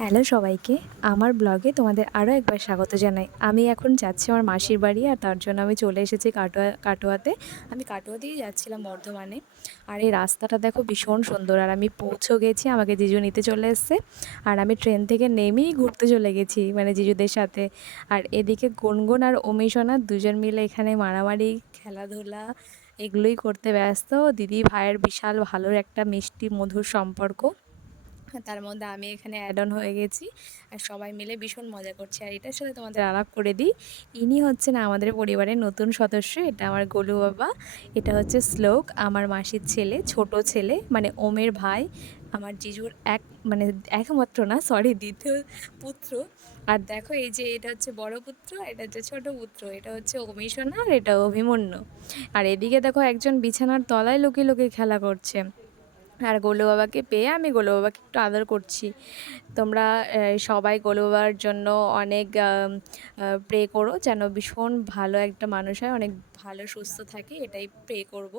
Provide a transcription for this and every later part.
Hello সবাইকে, আমার ব্লগে তোমাদের আরও একবার স্বাগত জানাই। আমি এখন যাচ্ছি আমার মাসির বাড়ি, আর তার জন্য আমি চলে এসেছি কাটোয়াতে। আমি কাটোয়া দিয়েই যাচ্ছিলাম বর্ধমানে। আর এই রাস্তাটা দেখো ভীষণ সুন্দর, আর আমি পৌঁছেও গেছি, আমাকে জিজু নিতে চলে এসছে। আর আমি ট্রেন থেকে নেমেই ঘুরতে চলে গেছি, মানে জিজুদের সাথে। আর এদিকে গুনগুন আর অমিশনা দুজন মিলে এখানে মারামারি, খেলাধুলা এগুলোই করতে ব্যস্ত। দিদি ভাইয়ের বিশাল ভালো একটা মিষ্টি মধুর সম্পর্ক, তার মধ্যে আমি এখানে অ্যাড অন হয়ে গেছি। আর সবাই মিলে ভীষণ মজা করছি। আর এটার সাথে তোমাদের আলাপ করে দিই, ইনি হচ্ছেন আমাদের পরিবারের নতুন সদস্য। এটা আমার গোলু বাবা। এটা হচ্ছে শ্লোক, আমার মাসির ছেলে, ছোট ছেলে, মানে ওমের ভাই, আমার জিজুর মানে একমাত্র না, সরি, দ্বিতীয় পুত্র। আর দেখো, এই যে এটা হচ্ছে বড় পুত্র, এটা হচ্ছে ছোট পুত্র, এটা হচ্ছে অমিশনা, আর এটা অভিমন্যু। আর এদিকে দেখো একজন বিছানার তলায় লুকিয়ে লুকিয়ে খেলা করছে। আর গোলু বাবাকে পেয়ে আমি গোলু বাবাকে একটু আদর করছি। তোমরা সবাই গোলু বাবার জন্য অনেক প্রে করো, যেন ভীষণ ভালো একটা মানুষ হয়, অনেক ভালো সুস্থ থাকে, এটাই প্রে করব।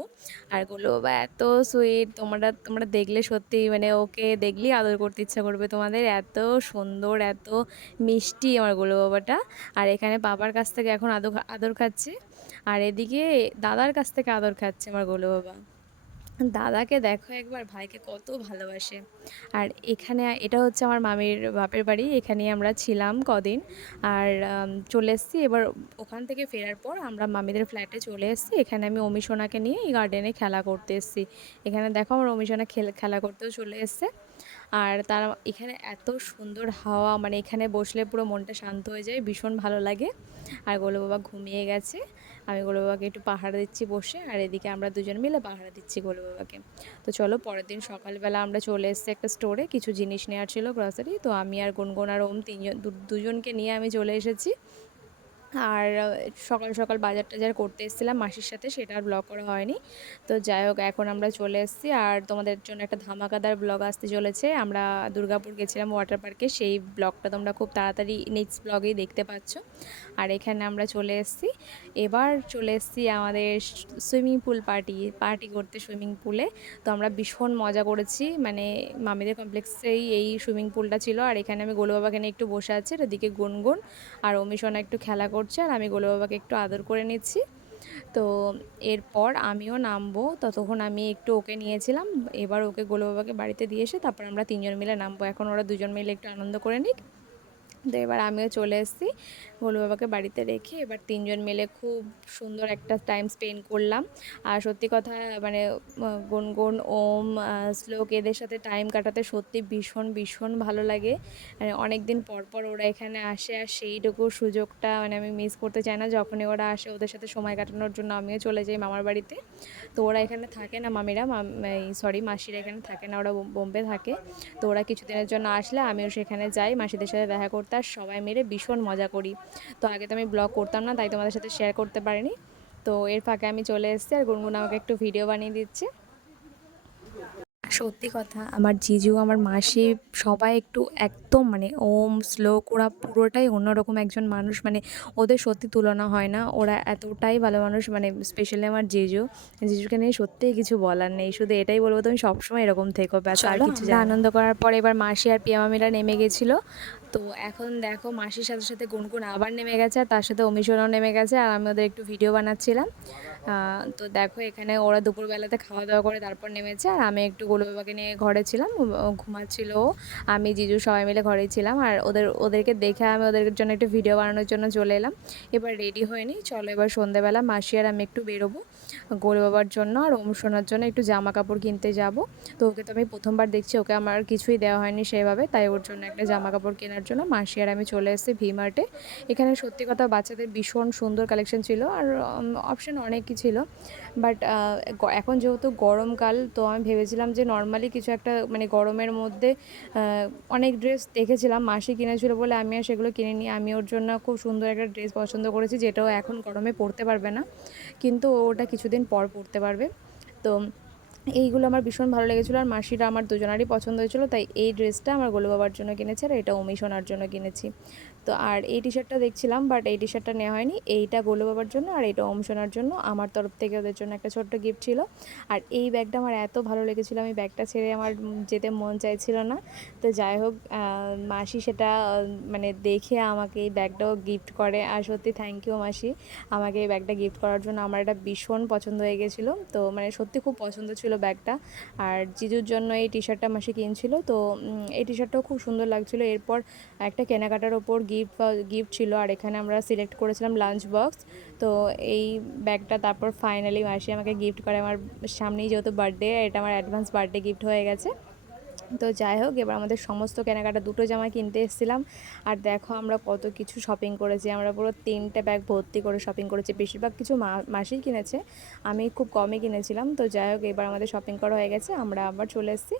আর গোলু বাবা এত সুইট, তোমরা তোমরা দেখলে সত্যি, মানে ওকে দেখলেই আদর করতে ইচ্ছা করবে তোমাদের, এত সুন্দর, এত মিষ্টি আমার গোলু বাবাটা। আর এখানে বাবার কাছ থেকে এখন আদর আদর খাচ্ছে, আর এদিকে দাদার কাছ থেকে আদর খাচ্ছে আমার গোলু বাবা। দাদাকে দেখো একবার, ভাইকে কত ভালোবাসে। আর এখানে এটা হচ্ছে আমার মামির বাপের বাড়ি, এখানেই আমরা ছিলাম কদিন। আর চলে এসেছি এবার। ওখান থেকে ফেরার পর আমরা মামিদের ফ্ল্যাটে চলে এসেছি। এখানে আমি অমিশোনাকে নিয়ে এই গার্ডেনে খেলা করতে এসেছি। এখানে দেখো আমার অমিশোনা খেলা করতেও চলে এসছে। আর তার এখানে এত সুন্দর হাওয়া, মানে এখানে বসলে পুরো মনটা শান্ত হয়ে যায়, ভীষণ ভালো লাগে। আর গোলু বাবা ঘুমিয়ে গেছে, আমি গোলু বাবাকে একটু পাহারা দিচ্ছি বসে, আর এদিকে আমরা দুজন মিলে পাহারা দিচ্ছি গোলু বাবাকে। তো চলো, পরের দিন সকালবেলা আমরা চলে এসেছি একটা স্টোরে, কিছু জিনিস নেওয়ার ছিল, গ্রসারি। তো আমি আর গুনগুন আর ওম দুজনকে নিয়ে আমি চলে এসেছি। আর সকাল সকাল বাজার টাজার করতে এসেছিলাম মাসির সাথে, সেটা আর ব্লগ করা হয়নি। তো যাই হোক, এখন আমরা চলে এসেছি, আর তোমাদের জন্য একটা ধামাকাদার ব্লগ আসতে চলেছে। আমরা দুর্গাপুর গেছিলাম ওয়াটার পার্কে, সেই ব্লগটা তোমরা খুব তাড়াতাড়ি নেক্সট ব্লগেই দেখতে পাচ্ছ। আর এখানে আমরা চলে এসেছি, এবার চলে এসেছি আমাদের সুইমিং পুল পার্টি করতে সুইমিং পুলে। তো আমরা ভীষণ মজা করেছি, মানে মামিদের কমপ্লেক্সেই এই সুইমিং পুলটা ছিল। আর এখানে আমি গোলু বাবাকে নিয়ে একটু বসে আছি, আর এদিকে গুনগুন আর অমিশনা একটু খেলা করছে, আর আমি গোলু বাবাকে একটু আদর করে নিচ্ছি। তো এরপর আমিও নামবো, ততক্ষণ আমি একটু ওকে নিয়েছিলাম। এবার ওকে গোলু বাবাকে বাড়িতে দিয়ে এসে তারপর আমরা তিনজন মিলে নামবো। এখন ওরা দুজন মিলে একটু আনন্দ করে নিক। তো এবার আমিও চলে এসেছি, গোলু বাবাকে বাড়িতে রেখে এবার তিনজন মিলে খুব সুন্দর একটা টাইম স্পেন্ড করলাম। আর সত্যি কথা, মানে গুনগুন, ওম, শ্লোক, এদের সাথে টাইম কাটাতে সত্যি ভীষণ ভীষণ ভালো লাগে। মানে অনেক দিন পর পর ওরা এখানে আসে, আর সেইটুকু সুযোগটা মানে আমি মিস করতে চাই না। যখনই ওরা আসে ওদের সাথে সময় কাটানোর জন্য আমিও চলে যাই মামার বাড়িতে। তো ওরা এখানে থাকে না, মামিরা, সরি, মাসিরা এখানে থাকে না, ওরা বোম্বে থাকে। তো ওরা কিছুদিনের জন্য আসলে আমিও সেখানে যাই মাসিদের সাথে দেখা করতে, আর সবাই মিলে ভীষণ মজা করি। তো আগে তো আমি ব্লগ করতাম না, তাই তোমাদের সাথে শেয়ার করতে পারিনি। তো এর ফাঁকে আমি চলে এসেছি, আর গুনগুন আমাকে একটু ভিডিও বানিয়ে দিচ্ছে। সত্যি কথা, আমার জিজু, আমার মাসি, সবাই একটু একদম, মানে ওম, শ্লোক, ওরা পুরোটাই অন্যরকম একজন মানুষ, মানে ওদের সত্যি তুলনা হয় না, ওরা এতটাই ভালো মানুষ। মানে স্পেশালি আমার জিজুকে নিয়ে সত্যিই কিছু বলার নেই, শুধু এটাই বলবো, তুমি সবসময় এরকম থেকো, ব্যাস, আর কিছু জানি না। আনন্দ করার পরে এবার মাসি আর পিয়া মামিরা নেমে গেছিলো। তো এখন দেখো মাসির সাথে সাথে গুনগুন আবার নেমে গেছে, আর তার সাথে অমিশনাও নেমে গেছে, আর আমি ওদের একটু ভিডিও বানাচ্ছিলাম। তো দেখো এখানে ওরা দুপুরবেলাতে খাওয়া দাওয়া করে তারপর নেমেছে, আর আমি একটু গোলু বাবাকে নিয়ে ঘরে ছিলাম, ও ঘুমাচ্ছিল, আমি জিজু সবাই মিলে ঘরেই ছিলাম। আর ওদেরকে দেখে আমি ওদের জন্য একটু ভিডিও বানানোর জন্য চলে এলাম। এবার রেডি হয়ে নিই, চলো এবার সন্ধ্যেবেলা মাসি আর আমি একটু বেরোবো গোলু বাবার জন্য আর শোনার জন্য একটু জামা কাপড় কিনতে যাব। তো ওকে তো আমি প্রথমবার দেখছি, ওকে আমার কিছুই দেওয়া হয়নি সেভাবে, তাই ওর জন্য একটা জামা কাপড় কেনার জন্য মাসি আর আমি চলে এসেছি ভি-মার্টে। এখানে সত্যি কথা বাচ্চাদের ভীষণ সুন্দর কালেকশন ছিল, আর অপশান অনেকই ছিল। বাট এখন যেহেতু গরমকাল, তো আমি ভেবেছিলাম যে নর্মালি কিছু একটা, মানে গরমের মধ্যে অনেক ড্রেস দেখেছিলাম, মাসি কিনেছিল বলে আমি আর সেগুলো কিনিনি। আমি ওর জন্য খুব সুন্দর একটা ড্রেস পছন্দ করেছি, যেটাও এখন গরমে পরতে পারবে না, কিন্তু ওটা কিছুদিন পর পরতে পারবে। তো এইগুলো আমার ভীষণ ভালো লেগেছিলো, আর মাসিরা আমার দুজনারই পছন্দ হয়েছিলো, তাই এই ড্রেসটা আমার গোলু বাবার জন্য কিনেছে আর এটা অমি সোনার জন্য কিনেছি। তো আর এই টি শার্টটা দেখছিলাম, বাট এই টি শার্টটা নেওয়া হয়নি, এইটা গোলু বাবার জন্য আর এইটা ওম সোনার জন্য। আমার তরফ থেকে ওদের জন্য একটা ছোট্ট গিফট ছিল। আর এই ব্যাগটা আমার এত ভালো লেগেছিলো, আমি ব্যাগটা ছেড়ে আমার যেতে মন চাইছিল না। তো যাই হোক, মাসি সেটা মানে দেখে আমাকে এই ব্যাগটাও গিফট করে, আর সত্যি থ্যাংক ইউ মাসি আমাকে এই ব্যাগটা গিফট করার জন্য। আমার এটা ভীষণ পছন্দ হয়ে গেছিলো, তো মানে সত্যি খুব পছন্দ ছিল ব্যাগটা। আর জিজুর জন্য এই টি শার্টটা মাসি কিনছিল, তো এই টি শার্টটাও খুব সুন্দর লাগছিলো। এরপর একটা কেনাকাটার ওপর গিফট ছিল, আর এখানে আমরা সিলেক্ট করেছিলাম লাঞ্চ বক্স। তো এই ব্যাগটা তারপর ফাইনালি মাসি আমাকে গিফট করে, আমার সামনেই যেহেতু বার্থডে, এটা আমার অ্যাডভান্স বার্থডে গিফট হয়ে গেছে। তো যাই হোক, এবার আমাদের সমস্ত কেনাকাটা, দুটো জামা কিনতে এসেছিলাম, আর দেখো আমরা কত কিছু শপিং করেছি। আমরা পুরো 3টে ব্যাগ ভর্তি করে শপিং করেছি, বেশিরভাগ কিছু মাসিই কিনেছে, আমি খুব কমই কিনেছিলাম। তো যাই হোক, এবার আমাদের শপিং করা হয়ে গেছে, আমরা আবার চলে এসেছি।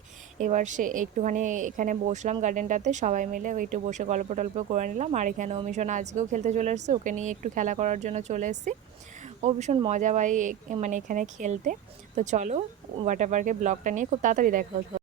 এবার সে একটুখানি এখানে বসলাম গার্ডেনটাতে, সবাই মিলে একটু বসে গল্প টল্প করে নিলাম। আর এখানে অমিশনা আজকেও খেলতে চলে এসেছে, ওকে নিয়ে একটু খেলা করার জন্য চলে এসেছি। ও ভীষণ মজা পায় মানে এখানে খেলতে। তো চলো ওয়াটার পার্কের ব্লগটা নিয়ে খুব তাড়াতাড়ি দেখা হতো।